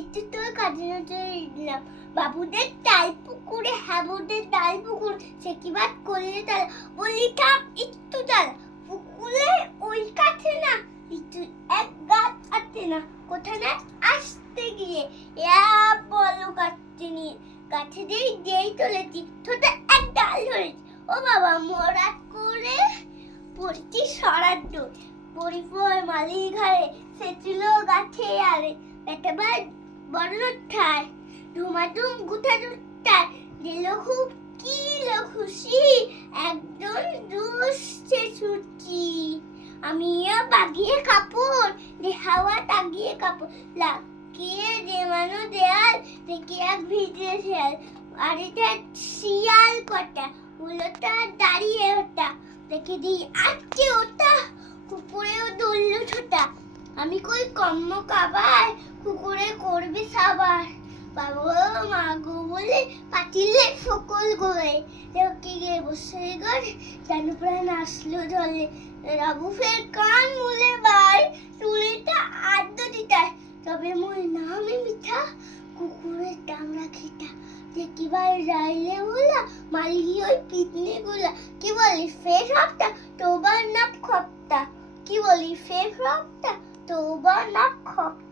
একটু তো কাজে দিলাম বাবুদের তাল পুকুরে হাবুদের তাল পুকুর সে কি বাত করলে তাল বলি থাক একটু তাল পুকুরে ওই কাছে না একটু এক গাছ আছে না কোথায় না আসতে গিয়ে বলো কাটতে নিয়ে গাছে যেই তুলেছি ছোট এক ডাল ধরেছি ও বাবা মরা করে পড়ছি সরার দোষ পরিপর মালি ঘরে সে ছিল গাছে আরে একটা বার বড় ঠায় ধুমাধুম গুঠা দুটায় দিল খুব কি খুশি একদম দুষছে ছুটি আমিও বাগিয়ে কাপড় রে হাওয়া তাগিয়ে কাপড় লাগিয়ে দেমানো দেয়াল দেখে এক ভিজে শেয়াল আর এটা শিয়াল কটা উলোটা দাঁড়িয়ে ওটা দেখে দিই আজকে ওটা কুকুরেও দৌড়ল ছোটা আমি কই কম্ম কাবার কুকুরে করবি সাবার বাবা মা গো বলে পাতিলে ফকল গোয়ে রেখে গিয়ে বসে গড়ে যেন প্রাণ আসলো জলে রাবু ফের কান মুলে বাই চুলিটা আদ্য দিতায় তবে মোর নামে মিঠা কুকুরের ডামরা খিটা যে কিবার রাইলে বলা মালিকি ওই পিতনি গুলা কি বলি ফের হপ্তা তোবার না খপ্তা কি বলি ফের হপ্তা তোবার না খপ্তা